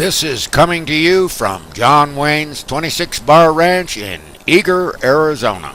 This is coming to you from John Wayne's 26 Bar Ranch in Eager, Arizona.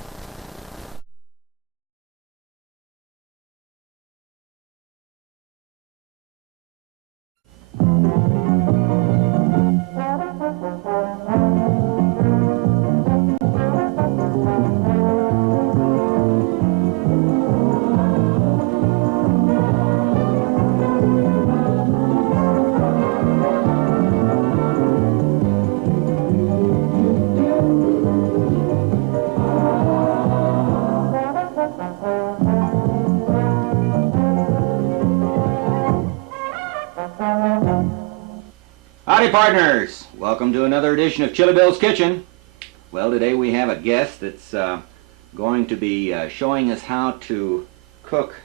Howdy, partners! Welcome to another edition of Chili Bill's Kitchen. Well, today we have a guest that's going to be showing us how to cook,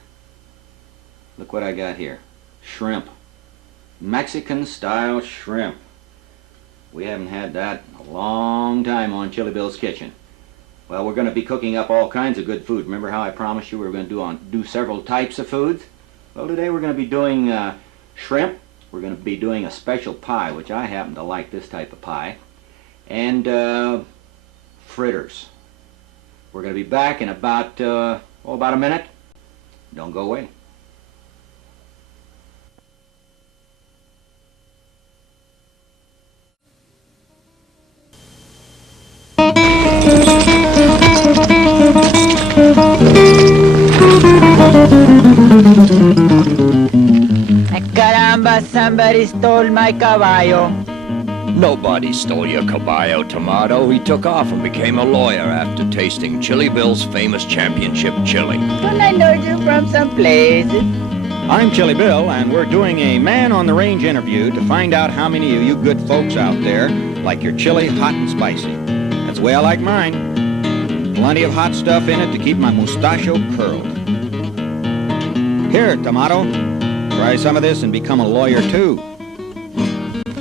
look what I got here, shrimp. Mexican-style shrimp. We haven't had that in a long time on Chili Bill's Kitchen. Well, we're going to be cooking up all kinds of good food. Remember how I promised you we were going to do several types of foods? Well, today we're going to be doing shrimp. We're going to be doing a special pie, which I happen to like this type of pie, and fritters. We're going to be back in about a minute. Don't go away. Caramba, somebody stole my caballo. Nobody stole your caballo, Tomato. He took off and became a lawyer after tasting Chili Bill's famous championship chili. Well, I know you from some places. I'm Chili Bill, and we're doing a man-on-the-range interview to find out how many of you good folks out there like your chili hot and spicy. That's the way I like mine. Plenty of hot stuff in it to keep my mustachio curled. Here, Tomato, try some of this and become a lawyer, too.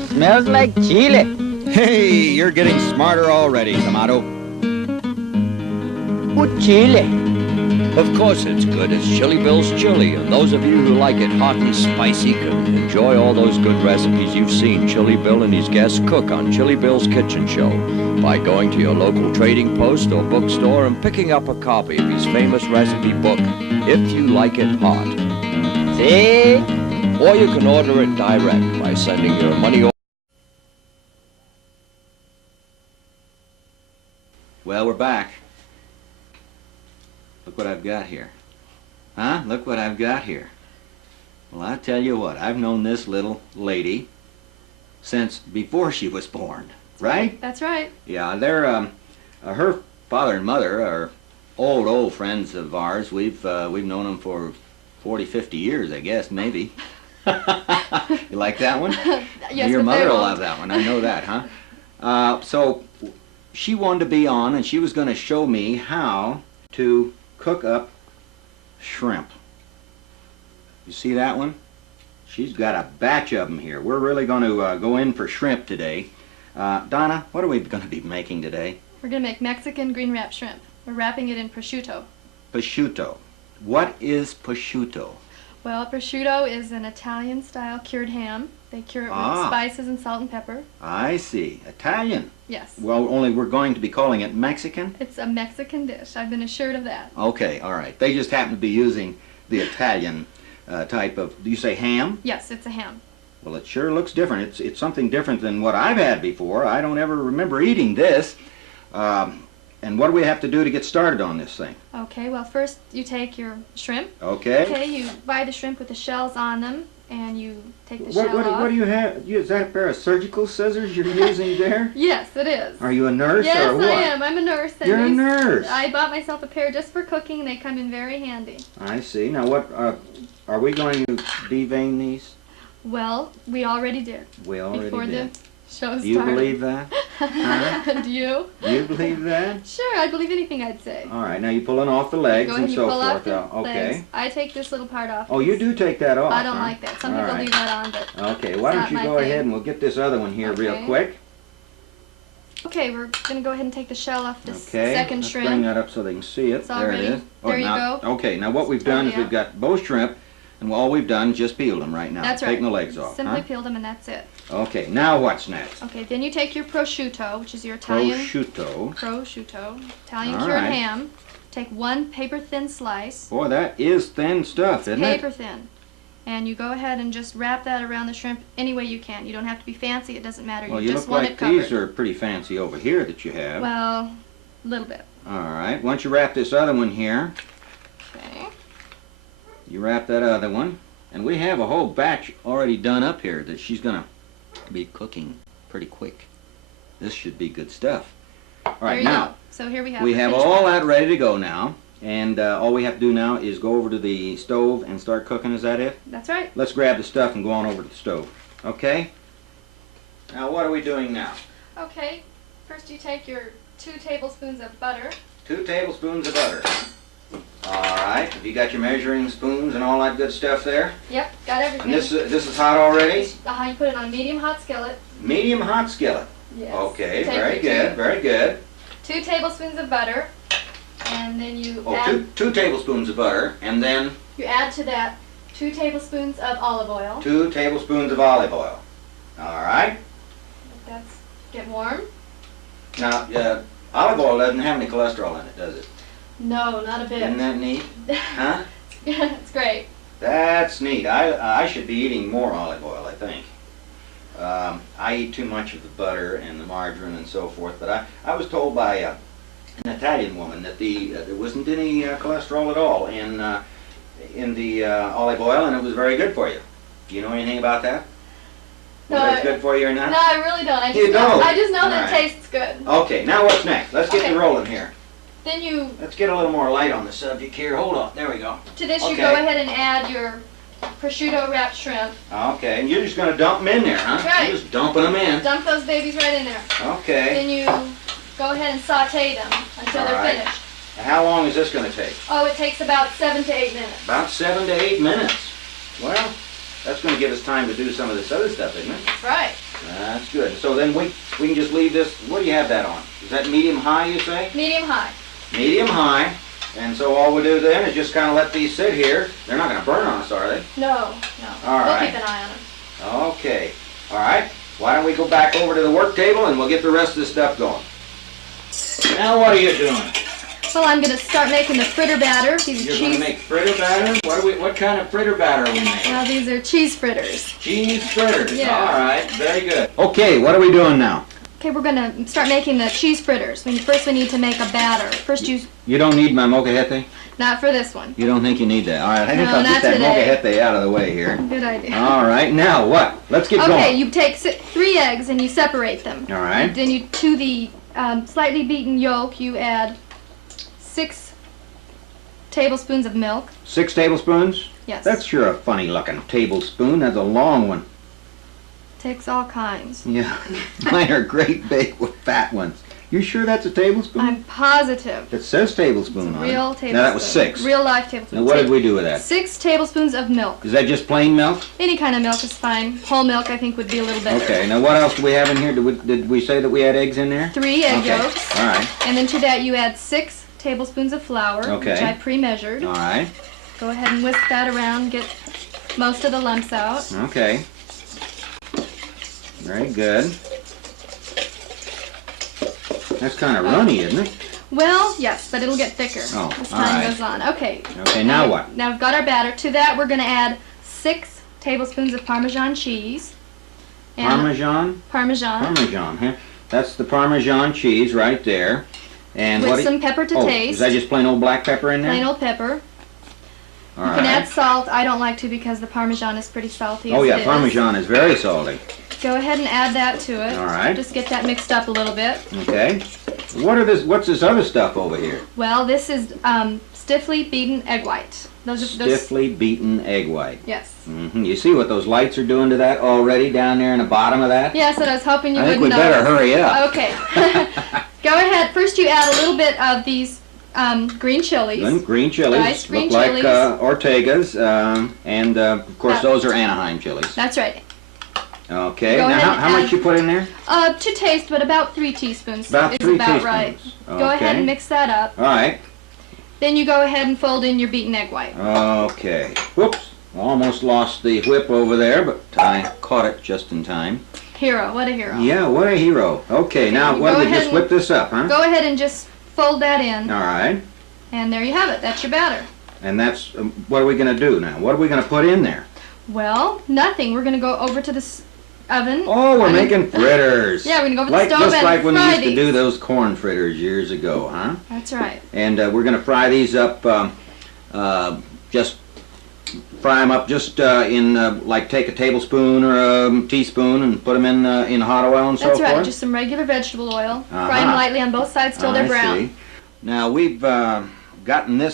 Smells like chile. Hey, you're getting smarter already, Tomato. Good chile. Of course it's good. It's Chili Bill's chili, and those of you who like it hot and spicy can enjoy all those good recipes you've seen Chili Bill and his guests cook on Chili Bill's Kitchen Show by going to your local trading post or bookstore and picking up a copy of his famous recipe book, If You Like It Hot. See? Or you can order it direct by sending your money order. Well, we're back. Look what I've got here. Huh? Look what I've got here. Well, I tell you what, I've known this little lady since before she was born, right? That's right. Yeah, they're, her father and mother are old friends of ours. We've known them for 40, 50 years, I guess, maybe. You like that one? Yes, Your but mother they're will old. love that one, I know that, huh? So she wanted to be on, and she was going to show me how to cook up shrimp. You see that one? She's got a batch of them here. We're really going to go in for shrimp today. Donna, what are we going to be making today? We're going to make Mexican green wrap shrimp. We're wrapping it in prosciutto. Prosciutto. What is prosciutto? Well, prosciutto is an Italian-style cured ham. They cure it with spices and salt and pepper. I see. Italian. Yes. Well, only we're going to be calling it Mexican? It's a Mexican dish. I've been assured of that. Okay, all right. They just happen to be using the Italian type of, do you say ham? Yes, it's a ham. Well, it sure looks different. It's something different than what I've had before. I don't ever remember eating this. And what do we have to do to get started on this thing? Okay, well, first you take your shrimp. Okay. Okay, you buy the shrimp with the shells on them, and you take the shell off. What do you have? Is that a pair of surgical scissors you're using there? Yes, it is. Are you a nurse Yes, or what? I am. I'm a nurse. and You're a these- nurse. I bought myself a pair just for cooking, and they come in very handy. I see. Now, what are we going to devein these? Well, we already did. We already Before did. the show started. Do you believe that? Huh? Do you? Do you believe that? Sure, I believe anything I'd say. All right. Now you're pulling off the legs Go ahead, and you so pull forth. out the Okay. legs. I take this little part off. Oh, you do take that off. I don't huh? like that. Some All people right. leave that on, but Okay. Why it's don't you not go my ahead thing. and we'll get this other one here real Okay. quick. okay, we're gonna go ahead and take the shell off this Okay. second Let's bring shrimp. that up so they can see it. It's all there ready. it is. There you now, go. Okay. Now what we've It's done is already we've got both shrimp. And all we've done is just peeled them right now. That's right. Taking the legs off. Simply Huh? peeled them and that's it. Okay, now what's next? Okay, then you take your prosciutto, which is your Italian Prosciutto. Italian All cured right. ham. Take one paper thin slice. Boy, that is thin stuff, isn't it? Paper thin. And you go ahead and just wrap that around the shrimp any way you can. You don't have to be fancy, it doesn't matter. Well, you you just look want like it covered. these are pretty fancy over here that you have. Well, a little bit. All right, once you wrap this other one here, Okay. you wrap that other one, and we have a whole batch already done up here that she's gonna be cooking pretty quick. This should be good stuff. All There right, you now go. So here we have we the have finished all product. that ready to go now, and all we have to do now is go over to the stove and start cooking. Is that it? That's right. Let's grab the stuff and go on over to the stove. Okay? Now what are we doing now? Okay. First you take your 2 tablespoons of butter. 2 tablespoons of butter. All right. Have you got your measuring spoons and all that good stuff there? Yep, got everything. And this is hot already? You put it on a medium hot skillet. Medium hot skillet. Yes. Okay, Take very your good, very good. 2 tablespoons of butter, and then you Oh, add two tablespoons of butter, and then you add to that 2 tablespoons of olive oil. 2 tablespoons of olive oil. All right. That's get warm. Now, olive oil doesn't have any cholesterol in it, does it? No, not a bit. Isn't that neat? Huh? It's great. That's neat. I should be eating more olive oil, I think. I eat too much of the butter and the margarine and so forth, but I was told by an Italian woman that there wasn't any cholesterol at all in the olive oil, and it was very good for you. Do you know anything about that? No, Whether it's good for you or not? No, I really don't. I You just know, don't? I just know that All right. it tastes good. Okay, now what's next? Let's get Okay. you rolling here. Then you, Let's get a little more light on the subject here. Hold on. There we go. to this you Okay. go ahead and add your prosciutto wrapped shrimp. Okay, and you're just going to dump them in there, huh? Right. You're just dumping them in. Dump those babies right in there. Okay. Then you go ahead and saute them until All they're right. finished. And how long is this going to take? Oh, it takes about 7 to 8 minutes. About 7 to 8 minutes. Well, that's going to give us time to do some of this other stuff, isn't it? That's right. That's good. So then we can just leave this. What do you have that on? Is that medium high, you say? Medium high. Medium high. And so all we do then is just kind of let these sit here. They're not going to burn on us, are they? No, no. All We'll right. keep an eye on them. Okay. All right. Why don't we go back over to the work table and we'll get the rest of this stuff going. Now what are you doing? Well, I'm going to start making the fritter batter. These are You're going to cheese. make fritter batter? What kind of fritter batter are we making? Well, these are cheese fritters. Cheese fritters. Yeah. All right. Very good. Okay, what are we doing now? Okay, we're going to start making the cheese fritters. First we need to make a batter. First You don't need my molcajete? not for this one. You don't think you need that? All right, I think No, I'll not get that today. molcajete out of the way here. Good idea. All right, now what? Let's get Okay, going. you take 3 eggs and you separate them. All right. Then you, to the slightly beaten yolk, you add 6 tablespoons of milk. 6 tablespoons? Yes. That's sure a funny looking tablespoon. That's a long one. Takes all kinds. Yeah, mine are great big with fat ones. You sure that's a tablespoon? I'm positive. It says tablespoon on it. Real tablespoon. Now that was 6. Real life tablespoon. Now what did Take we do with that? 6 tablespoons of milk. Is that just plain milk? Any kind of milk is fine. Whole milk I think would be a little better. Okay, now what else do we have in here? Did we say that we had eggs in there? 3 egg Okay. yolks. All right, And then to that you add 6 tablespoons of flour, Okay. which I pre-measured. all right, Go ahead and whisk that around, get most of the lumps out. okay. Very good. That's kind of runny, isn't it? Well, yes, but it'll get thicker Oh, as all time right. goes on. Okay. Okay, now what? Now we've got our batter. To that we're going to add 6 tablespoons of Parmesan cheese. And Parmesan? Parmesan. Parmesan, huh? That's the Parmesan cheese right there. And With what? some pepper to oh, taste. is that just plain old black pepper in there? Plain old pepper. All You can right. add salt. I don't like to because the Parmesan is pretty salty. Oh as yeah, it is. Parmesan is very salty. Go ahead and add that to it. All right. Just get that mixed up a little bit. Okay. What's this other stuff over here? Well, this is stiffly beaten egg white. Those are those. Stiffly beaten egg white. Yes. You see what those lights are doing to that already down there in the bottom of that? Yes, and I was hoping you I think wouldn't we better notice. hurry up. Okay. Go ahead. First, you add a little bit of these green chilies. Green chilies. Diced green Look like chilies. Ortega's, and of course That- those are Anaheim chilies. That's right. Okay. Go Now ahead and how much add- you put in there? To taste, but about 3 teaspoons About is 3 about right. teaspoons. Go ahead Okay. and mix that up. All right. Then you go ahead and fold in your beaten egg white. Okay. Whoops. Almost lost the whip over there, but I caught it just in time. Hero, what a hero. Yeah, what a hero. Okay, now You what go do we ahead just and- whip this up, huh? Go ahead and just fold that in, All right. and there you have it. That's your batter. And that's, what are we going to do now? What are we going to put in there? Well, nothing. We're going to go over to the oven. Oh, we're I mean- making fritters. Yeah, we're going to go over Like, to the stove just and like when we fry used to these. do those corn fritters years ago, huh? That's right. And we're going to fry these up, just fry them up just in, like take a tablespoon or a teaspoon and put them in hot oil and so That's forth? right. Just some regular vegetable oil. Fry them Uh-huh. lightly on both sides till they're I brown. see. Now we've gotten the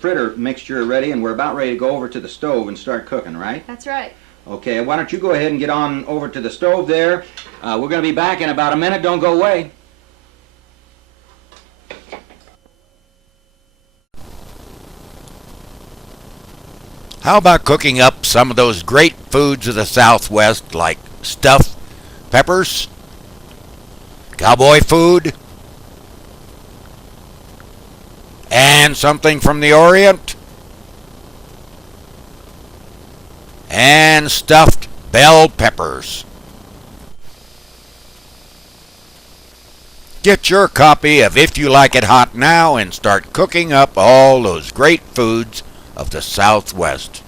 fritter mixture ready, and we're about ready to go over to the stove and start cooking, right? That's right. Okay, why don't you go ahead and get on over to the stove there. We're going to be back in about a minute. Don't go away. How about cooking up some of those great foods of the Southwest like stuffed peppers, cowboy food, and something from the Orient, and stuffed bell peppers? Get your copy of If You Like It Hot now and start cooking up all those great foods of the Southwest.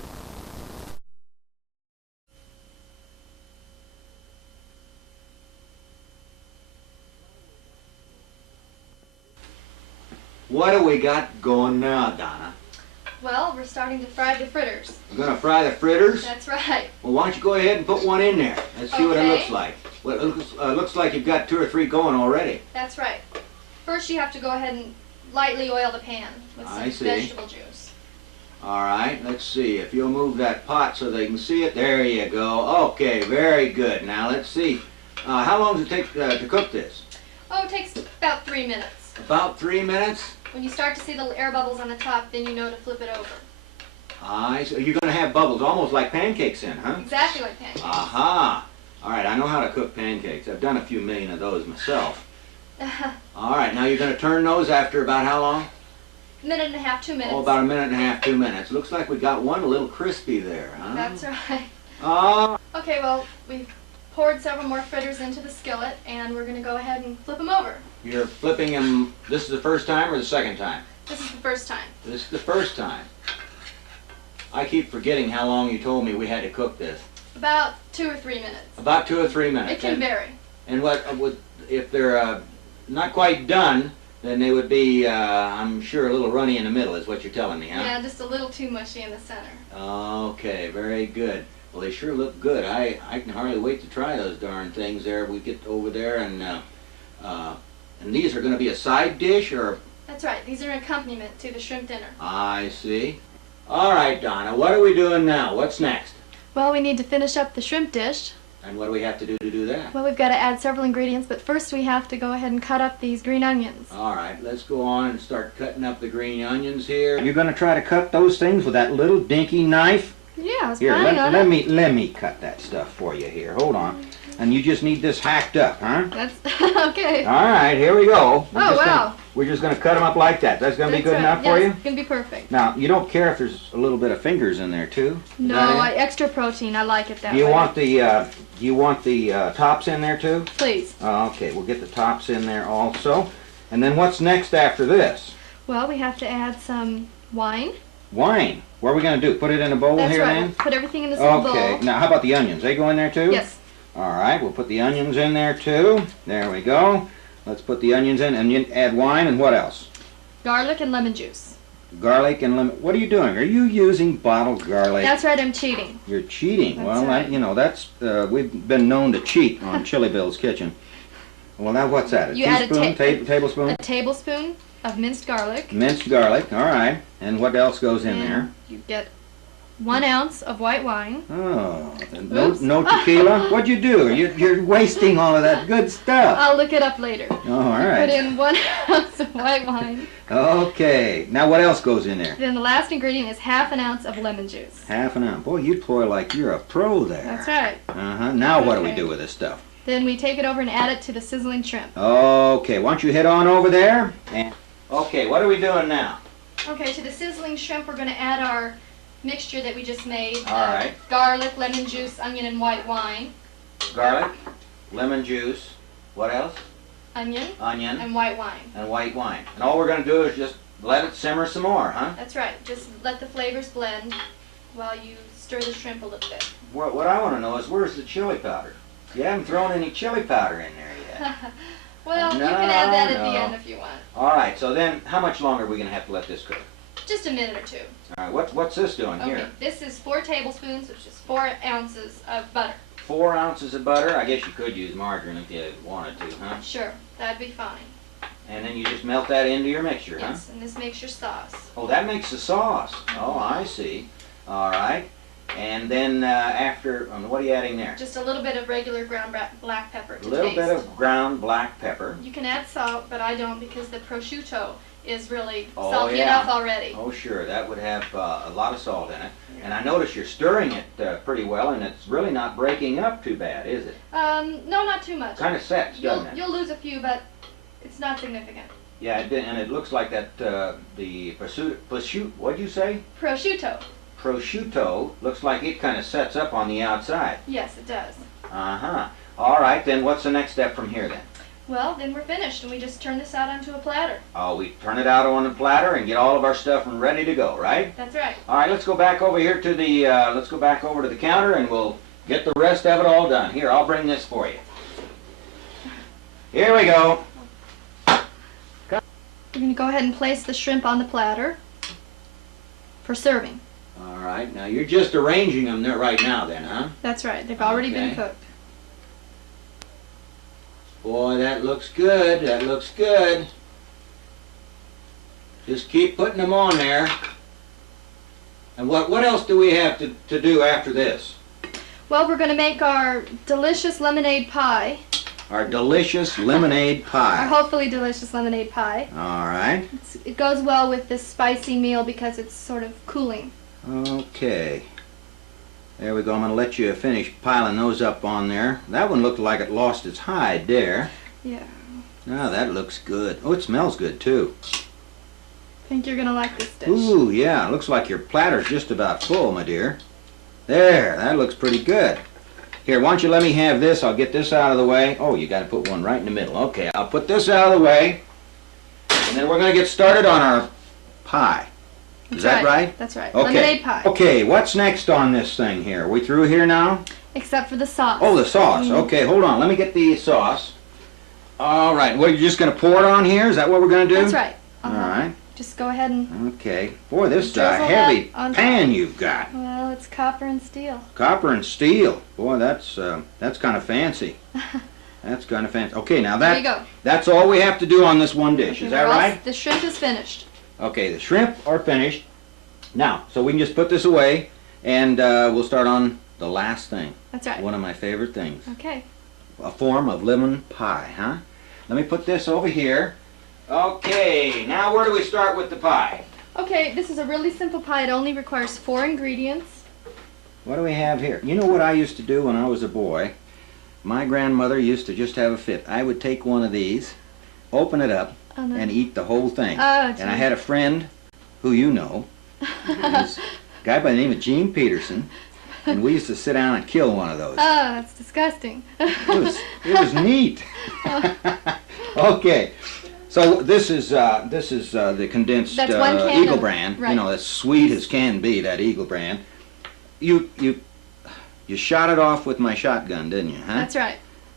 What do we got going now, Donna? Well, we're starting to fry the fritters. We're going to fry the fritters? That's right. Well, why don't you go ahead and put one in there? Let's see what it Okay. looks like. Well, it looks like you've got 2 or 3 going already. That's right. First, you have to go ahead and lightly oil the pan with I some see. vegetable juice. All right, let's see. If you'll move that pot so they can see it. There you go. Okay, very good. Now, let's see. How long does it take to cook this? Oh, it takes about 3 minutes. About 3 minutes? When you start to see the air bubbles on the top, then you know to flip it over. So you're going to have bubbles, almost like pancakes then, huh? Exactly like pancakes. Aha! All right, I know how to cook pancakes. I've done a few million of those myself. All right, now you're going to turn those after about how long? Minute and a half, 2 minutes. Oh, about a minute and a half, 2 minutes. Looks like we got one a little crispy there, huh? That's right. Oh, Okay, well, we've poured several more fritters into the skillet, and we're going to go ahead and flip them over. you're flipping them. This is the first time or the second time? This is the first time. This is the first time. I keep forgetting how long you told me we had to cook this. About 2 or 3 minutes. About 2 or 3 minutes. It can vary. And what would, if they're not quite done, then they would be, I'm sure, a little runny in the middle, is what you're telling me, huh? Yeah, just a little too mushy in the center. Okay, very good. Well, they sure look good. I can hardly wait to try those darn things there. We get over there, and these are going to be a side dish, or? That's right. These are an accompaniment to the shrimp dinner. I see. All right, Donna, what are we doing now? What's next? Well, we need to finish up the shrimp dish. And what do we have to do that? Well, we've got to add several ingredients, but first we have to go ahead and cut up these green onions. All right, let's go on and start cutting up the green onions here. You're going to try to cut those things with that little dinky knife? Yeah, I was Here, planning on let it. me cut that stuff for you here. Hold on. And you just need this hacked up, huh? That's okay. All right, here we go. Oh, wow. We're just going to cut them up like that. That's going to be That's good right. enough for Yes, you? it's going to be perfect. Now, you don't care if there's a little bit of fingers in there too? Is No, that it? extra protein. I like it that Do you way. want the tops in there too? Please. Okay, we'll get the tops in there also. And then what's next after this? Well, we have to add some wine. Wine. What are we going to do? Put it in a bowl That's here right. then? We'll put everything in this little Okay. bowl. Now, how about the onions? They go in there too? Yes. All right, we'll put the onions in there too. There we go. Let's put the onions in, and you add wine, and what else? Garlic and lemon juice. Garlic and lemon. What are you doing? Are you using bottled garlic? That's right. I'm cheating. You're cheating. That's Well, right. that's we've been known to cheat on Chili Bill's Kitchen. Well, now what's that? A You add a teaspoon, tablespoon, A tablespoon of minced garlic. minced garlic. All right. And what else goes in and there? You get 1 ounce of white wine. Oh, Oops. no tequila. What'd you do? You're wasting all of that good stuff. I'll look it up later. Oh, all Put right. in 1 ounce of white wine. Okay. Now what else goes in there? Then the last ingredient is 1/2 ounce of lemon juice. Half an ounce. Boy, you pour like you're a pro there. That's right. Uh-huh. Now what do we Okay. do with this stuff? Then we take it over and add it to the sizzling shrimp. Okay. Why don't you head on over there? And okay. What are we doing now? Okay, to the sizzling shrimp, we're going to add our mixture that we just made. All right. Garlic, lemon juice, onion, and white wine. Garlic, lemon juice, what else? Onion Onion and white wine. and white wine. And all we're going to do is just let it simmer some more, huh? That's right. Just let the flavors blend while you stir the shrimp a little bit. What I want to know is where's the chili powder? You haven't thrown any chili powder in there yet. Well, you No, can add that at no. the end if you want. All right, so then how much longer are we going to have to let this cook? Just a minute or two. All right, what's this doing Okay, here? this is 4 tablespoons, which is 4 ounces of butter. 4 ounces of butter. I guess you could use margarine if you wanted to, huh? Sure, that'd be fine. And then you just melt that into your mixture, huh? Yes, and this makes your sauce. Oh, that makes the sauce. Oh, I see. All right. And then after, what are you adding there? Just a little bit of regular ground black pepper to A little taste. bit of ground black pepper. You can add salt, but I don't because the prosciutto is really Oh, salty yeah. enough already. Oh, sure. That would have a lot of salt in it. And I notice you're stirring it pretty well, and it's really not breaking up too bad, is it? No, not too much. Kind of sets, doesn't it? You'll lose a few, but it's not significant. Yeah, and it looks like that the prosciutto, what'd you say? Prosciutto. Prosciutto looks like it kind of sets up on the outside. Yes, it does. Uh-huh. All right, then what's the next step from here then? Well, then we're finished, and we just turn this out onto a platter. Oh, we turn it out on the platter and get all of our stuff ready to go, right? That's right. All right, let's go back over here to the let's go back over to the counter and we'll get the rest of it all done. Here, I'll bring this for you. Here we go. We're going to go ahead and place the shrimp on the platter for serving. All right, now you're just arranging them there right now then, huh? That's right. They've already been Okay. cooked. Boy, that looks good. That looks good. Just keep putting them on there. And what else do we have to do after this? Well, we're going to make our delicious lemonade pie. Our delicious lemonade Our pie. hopefully delicious lemonade pie. All right. It goes well with this spicy meal because it's sort of cooling. Okay. There we go. I'm going to let you finish piling those up on there. That one looked like it lost its hide there. Yeah. Now that looks good. Oh, it smells good too. I think you're going to like this dish. Ooh, yeah. Looks like your platter's just about full, my dear. There. That looks pretty good. Here, why don't you let me have this? I'll get this out of the way. Oh, you got to put one right in the middle. Okay, I'll put this out of the way. And then we're going to get started on our pie. Is that right? That's right. Okay. Lemonade pie. Okay, what's next on this thing here? We through here now? Except for the sauce. Oh, the sauce. Okay, hold on. Let me get the sauce. All right. Well, you're just going to pour it on here? Is that what we're going to do? That's right. All right. Just go ahead and, Okay. Boy, this is a Drizzle heavy that on pan you've got. well, it's copper and steel. Copper and steel. Boy, that's kind of fancy. That's kind of fancy. Okay, now There you go. that's all we have to do on this one dish. Okay, Is that we're all- right? The shrimp is finished. Okay, the shrimp are finished. Now, so we can just put this away, and we'll start on the last thing. That's right. One of my favorite things. Okay. A form of lemon pie, huh? Let me put this over here. Okay, now where do we start with the pie? Okay, this is a really simple pie. It only requires 4 ingredients. What do we have here? You know what I used to do when I was a boy? My grandmother used to just have a fit. I would take one of these, open it up, And then- and eat the whole thing. Oh, And I had a friend who you know, was a guy by the name of Gene Peterson, and we used to sit down and kill one of those. Oh, that's disgusting. It was neat. Okay, so this is the condensed That's 1 can Eagle of- brand. You right. know, as sweet as can be, that Eagle brand. You shot it off with my shotgun, didn't you? Huh? That's right.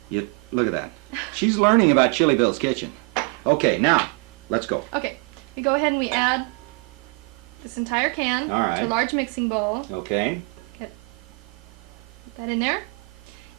You look at that. She's learning about Chili Bill's Kitchen. Okay, now let's go. Okay, we go ahead and we add this entire can All right. to a large mixing bowl. Okay. Put that in there.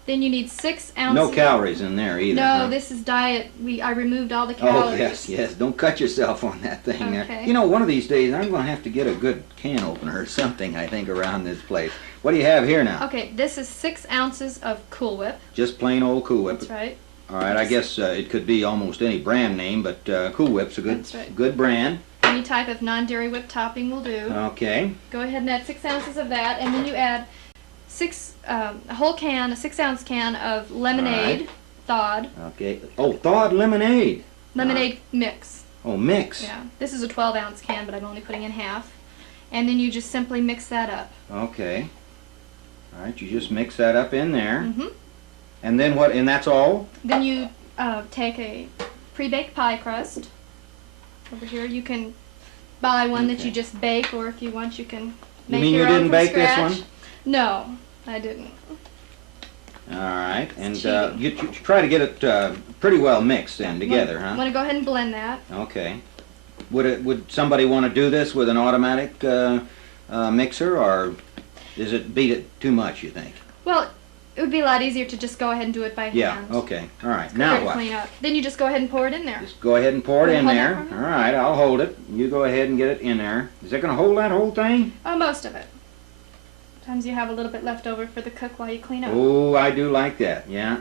Then you need 6 ounces. No calories in there either. No, huh? this is diet. I removed all the Oh, calories. yes. Don't cut yourself on that thing there. Okay. You know, one of these days I'm going to have to get a good can opener or something, I think, around this place. What do you have here now? Okay, this is 6 ounces of Cool Whip. Just plain old Cool Whip. That's right. All right, I guess it could be almost any brand name, but Cool Whip's a That's right. good brand. Any type of non-dairy whipped topping will do. Okay. Go ahead and add 6 ounces of that, and then you add a whole can, a 6-ounce can of lemonade, thawed, Okay. Oh, thawed lemonade. lemonade mix. Oh, mix. Yeah, this is a 12-ounce can, but I'm only putting in half. and then you just simply mix that up. Okay. All right, you just mix that up in there. hmm And then what, and that's all? Then you take a pre-baked pie crust. Over here, you can buy one that you Okay. just bake, or if you want, you can make mean you your own didn't from bake this scratch. one? No, I didn't. All right, and cheating. you try to get it pretty well mixed in together, I'm huh? gonna go ahead and blend that. Okay. Would somebody want to do this with an automatic mixer, or does it beat it too much, you think? Well, it would be a lot easier to just go ahead and do it by Yeah, hand. okay. All right, Quicker now to what? clean up. Then you just go ahead and pour it in there. Just go ahead and pour it in Hold that there. for All me? right, I'll hold it. You go ahead and get it in there. Is that going to hold that whole thing? Most of it. Sometimes you have a little bit left over for the cook while you clean up. Oh, I do like that. Yeah,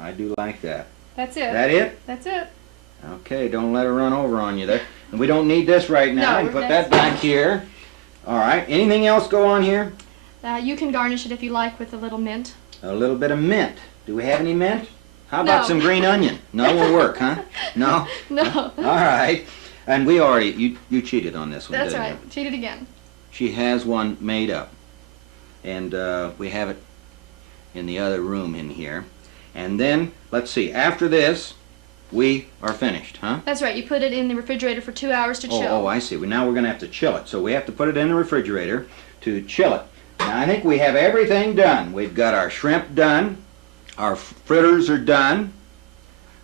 I do like that. That's it. That it? That's it. Okay, don't let it run over on you there. And we don't need this right now. No, You can put that's- that back here. All right, anything else go on here? You can garnish it if you like with a little mint. A little bit of mint. Do we have any mint? How about No. some green onion? No, won't work, huh? No? No. All right. And we already, you cheated on this one, That's didn't right. you? Cheat it again. She has one made up. And we have it in the other room in here. And then, let's see, after this, we are finished, huh? That's right. You put it in the refrigerator for 2 hours to chill. Oh, I see. Well, now we're going to have to chill it. So we have to put it in the refrigerator to chill it. Now, I think we have everything done. We've got our shrimp done. Our fritters are done.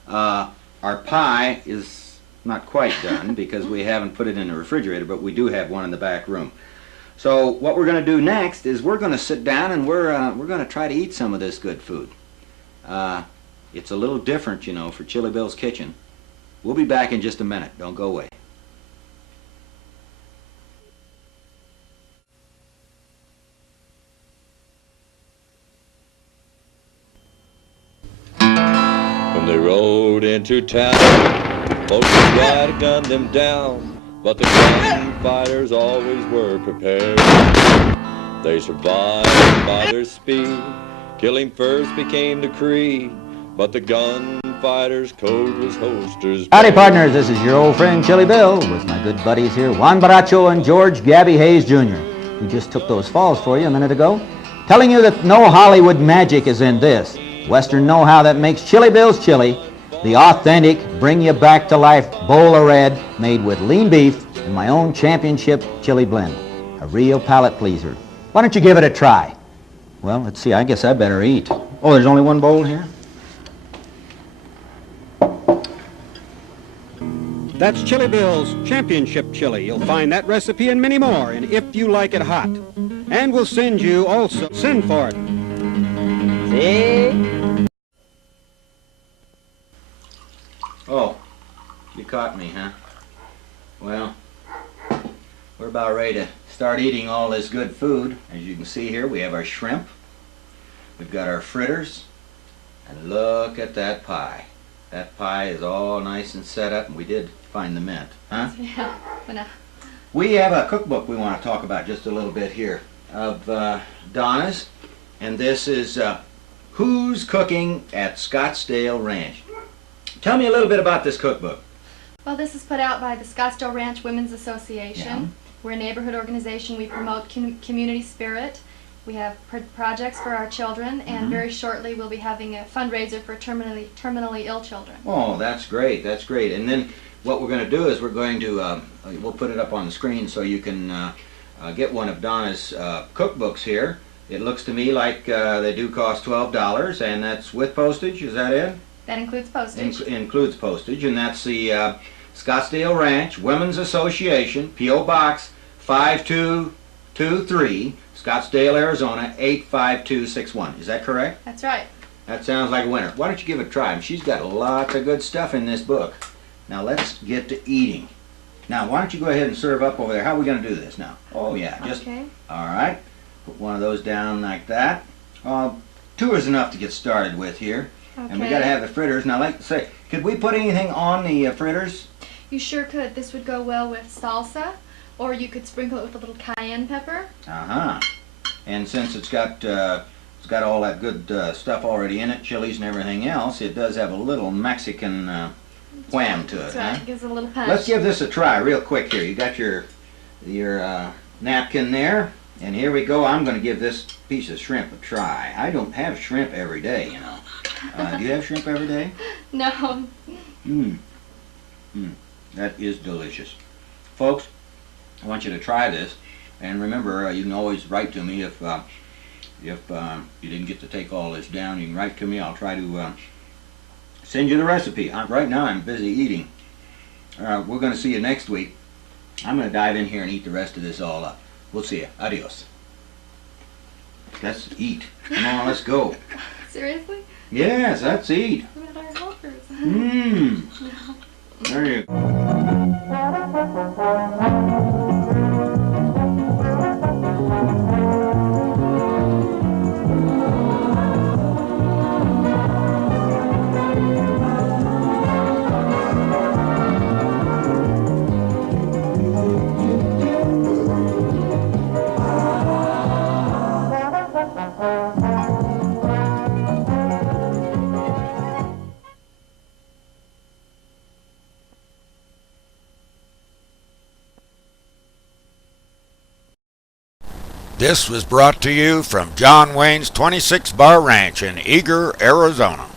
Our pie is not quite done because we haven't put it in the refrigerator, but we do have one in the back room. So what we're going to do next is we're going to sit down and we're going to try to eat some of this good food. It's a little different, you know, for Chili Bill's Kitchen. We'll be back in just a minute. Don't go away. When they rode into town, folks tried to gun them down, but the gunfighters always were prepared. They survived by their speed. Killing first became the creed, but the gunfighters' code was holsters. Howdy, partners. This is your old friend Chili Bill with my good buddies here, Juan Baracho and George Gabby Hayes Jr., who just took those falls for you a minute ago, telling you that no Hollywood magic is in this. Western know-how that makes Chili Bill's chili, the authentic, bring-you-back-to-life bowl of red made with lean beef and my own championship chili blend. A real palate pleaser. Why don't you give it a try? Well, let's see. I guess I better eat. Oh, there's only one bowl here? That's Chili Bill's Championship Chili. You'll find that recipe and many more in If You Like It Hot. And we'll send you also. Send for it. See? Oh, you caught me, huh? Well, we're about ready to start eating all this good food. As you can see here, we have our shrimp. We've got our fritters. And look at that pie. That pie is all nice and set up, and we did find the mint, huh? Yeah. But, We have a cookbook we want to talk about just a little bit here of Donna's. And this is Who's Cooking at Scottsdale Ranch. Tell me a little bit about this cookbook. well, this is put out by the Scottsdale Ranch Women's Association. Yeah. We're a neighborhood organization. We promote community spirit. We have projects for our children, and very shortly we'll be having a fundraiser for terminally ill children. Oh, that's great. That's great. And then what we're going to do is we're going to we'll put it up on the screen so you can get one of Donna's cookbooks here. It looks to me like they do cost $12, and that's with postage. Is that it? That includes postage. Includes postage, and that's the Scottsdale Ranch Women's Association, P.O. Box 5223, Scottsdale, Arizona 85261. Is that correct? That's right. That sounds like a winner. Why don't you give it a try? She's got lots of good stuff in this book. Now let's get to eating. Now why don't you go ahead and serve up over there? How are we going to do this now? Oh yeah, just Okay. all right. Put one of those down like that. Two is enough to get started with here. Okay. And we got to have the fritters. Now, like to say, could we put anything on the fritters? You sure could. This would go well with salsa, or you could sprinkle it with a little cayenne pepper. Uh-huh. And since it's got all that good stuff already in it, chilies and everything else, it does have a little Mexican wham to it. That's Huh? right. It gives it a little punch. Let's give this a try real quick here. You got your napkin there. And here we go. I'm going to give this piece of shrimp a try. I don't have shrimp every day, you know. Do you have shrimp every day? No. That is delicious. Folks, I want you to try this. And remember, you can always write to me if you didn't get to take all this down. You can write to me. I'll try to send you the recipe. Right now I'm busy eating. We're going to see you next week. I'm going to dive in here and eat the rest of this all up. We'll see you. Adios. Let's eat. Come on, let's go. Seriously? Yes, let's eat. What about our helpers? There you go. This was brought to you from John Wayne's 26 Bar Ranch in Eager, Arizona.